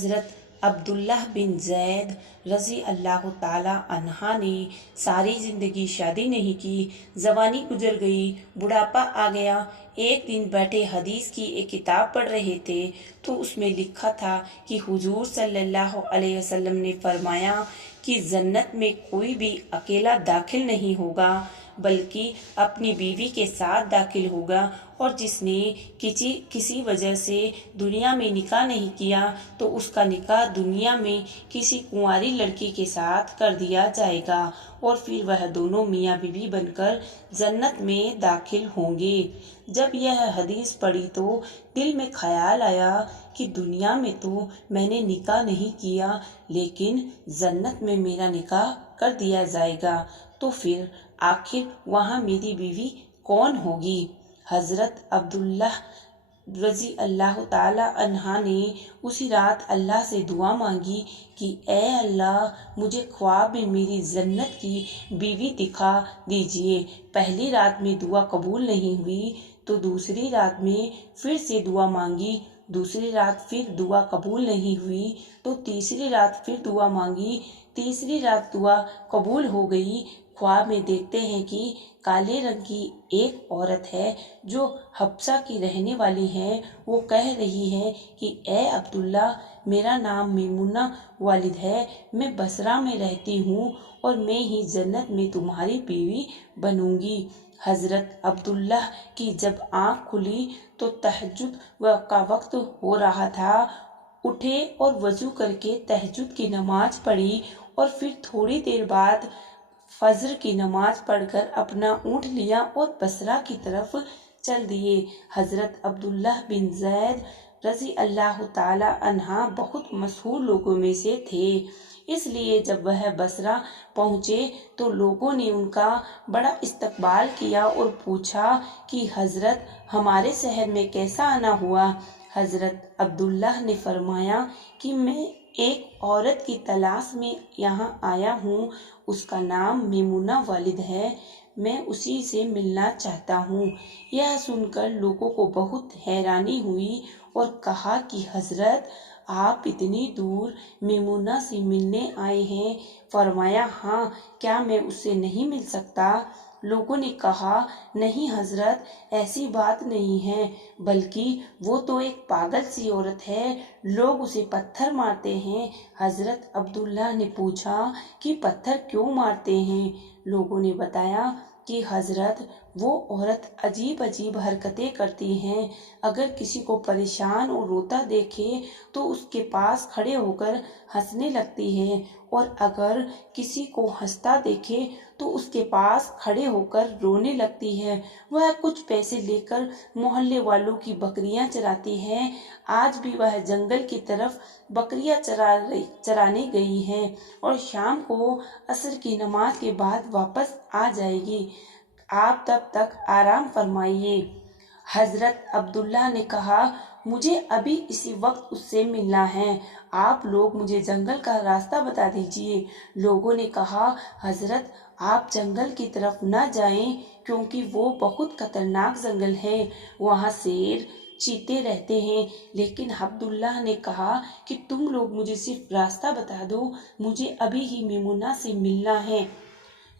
حضرت عبداللہ بن زید رضی اللہ تعالی عنہ نے ساری زندگی شادی نہیں کی، جوانی گزر گئی، بڑھاپا آ گیا۔ ایک دن بیٹھے حدیث کی ایک کتاب پڑھ رہے تھے تو اس میں لکھا تھا کہ حضور صلی اللہ علیہ وسلم نے فرمایا کہ جنت میں کوئی بھی اکیلا داخل نہیں ہوگا بلکہ اپنی بیوی کے ساتھ داخل ہوگا، اور جس نے کسی وجہ سے دنیا میں نکاح نہیں کیا تو اس کا نکاح دنیا میں کسی کنواری لڑکی کے ساتھ کر دیا جائے گا، اور پھر وہ دونوں میاں بیوی بن کر جنت میں داخل ہوں گے۔ جب یہ حدیث پڑھی تو دل میں خیال آیا کہ دنیا میں تو میں نے نکاح نہیں کیا، لیکن جنت میں میرا نکاح کر دیا جائے گا، تو پھر آخر وہاں میری بیوی کون ہوگی؟ حضرت عبداللہ رضی اللہ تعالی عنہ نے اسی رات اللہ سے دعا مانگی کہ اے اللہ، مجھے خواب میں میری جنت کی بیوی دکھا دیجئے۔ پہلی رات میں دعا قبول نہیں ہوئی تو دوسری رات میں پھر سے دعا مانگی، دوسری رات پھر دعا قبول نہیں ہوئی تو تیسری رات پھر دعا مانگی، تیسری رات دعا قبول ہو گئی۔ خواب میں دیکھتے ہیں کہ کالے رنگ کی ایک عورت ہے جو حبشہ کی رہنے والی ہے۔ وہ کہہ رہی ہے کہ اے عبداللہ، میرا نام میمونہ والد ہے، میں بصرہ میں رہتی ہوں اور میں ہی جنت میں تمہاری بیوی بنوں گی۔ حضرت عبداللہ کی جب آنکھ کھلی تو تہجد کا وقت ہو رہا تھا۔ اٹھے اور وضو کر کے تہجد کی نماز پڑھی، اور پھر تھوڑی دیر بعد فجر کی نماز پڑھ کر اپنا اونٹ لیا اور بصرہ کی طرف چل دیے۔ حضرت عبداللہ بن زید رضی اللہ تعالی عنہ بہت مشہور لوگوں میں سے تھے، اس لیے جب وہ بصرہ پہنچے تو لوگوں نے ان کا بڑا استقبال کیا اور پوچھا کہ حضرت، ہمارے شہر میں کیسا آنا ہوا؟ حضرت عبداللہ نے فرمایا کہ میں ایک عورت کی تلاش میں یہاں آیا ہوں، اس کا نام میمونہ والد ہے، میں اسی سے ملنا چاہتا ہوں۔ یہ سن کر لوگوں کو بہت حیرانی ہوئی اور کہا کہ حضرت، آپ اتنی دور میمونہ سے ملنے آئے ہیں؟ فرمایا ہاں، کیا میں اس سے نہیں مل سکتا؟ لوگوں نے کہا نہیں حضرت، ایسی بات نہیں ہے، بلکہ وہ تو ایک پاگل سی عورت ہے، لوگ اسے پتھر مارتے ہیں۔ حضرت عبداللہ نے پوچھا کہ پتھر کیوں مارتے ہیں؟ لوگوں نے بتایا کہ حضرت، وہ عورت عجیب عجیب حرکتیں کرتی ہیں، اگر کسی کو پریشان اور روتا دیکھے تو اس کے پاس کھڑے ہو کر ہنسنے لگتی ہے، اور اگر کسی کو ہنستا دیکھے تو اس کے پاس کھڑے ہو کر رونے لگتی ہے۔ وہ کچھ پیسے لے کر محلے والوں کی بکریاں چراتی ہے، آج بھی وہ جنگل کی طرف بکریاں چرانے گئی ہے اور شام کو عصر کی نماز کے بعد واپس آ جائے گی، آپ تب تک آرام فرمائیے۔ حضرت عبداللہ نے کہا مجھے ابھی اسی وقت اس سے ملنا ہے، آپ لوگ مجھے جنگل کا راستہ بتا دیجئے۔ لوگوں نے کہا حضرت، آپ جنگل کی طرف نہ جائیں کیونکہ وہ بہت خطرناک جنگل ہے، وہاں شیر چیتے رہتے ہیں۔ لیکن عبداللہ نے کہا کہ تم لوگ مجھے صرف راستہ بتا دو، مجھے ابھی ہی میمونہ سے ملنا ہے۔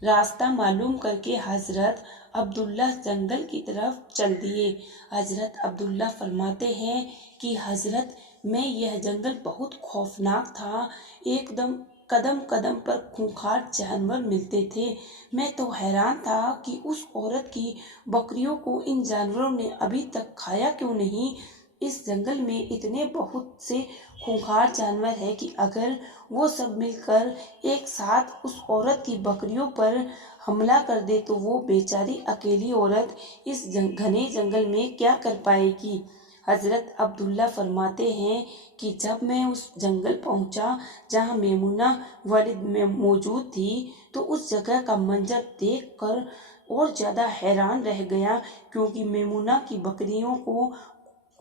راستہ معلوم کر کے حضرت عبداللہ جنگل کی طرف چل دیے۔ حضرت عبداللہ فرماتے ہیں کہ حضرت، میں یہ جنگل بہت خوفناک تھا، ایک دم قدم قدم پر خونخوار جانور ملتے تھے، میں تو حیران تھا کہ اس عورت کی بکریوں کو ان جانوروں نے ابھی تک کھایا کیوں نہیں۔ اس جنگل میں اتنے بہت سے خونخوار جانور ہیں کہ اگر وہ سب مل کر ایک ساتھ اس عورت کی بکریوں پر حملہ کر دے تو وہ بیچاری اکیلی عورت اس گھنے جنگل میں کیا کر پائے گی؟ حضرت عبداللہ فرماتے ہیں کہ جب میں اس جنگل پہنچا جہاں میمونہ والد میں موجود تھی تو اس جگہ کا منظر دیکھ کر اور زیادہ حیران رہ گیا، کیونکہ میمونہ کی بکریوں کو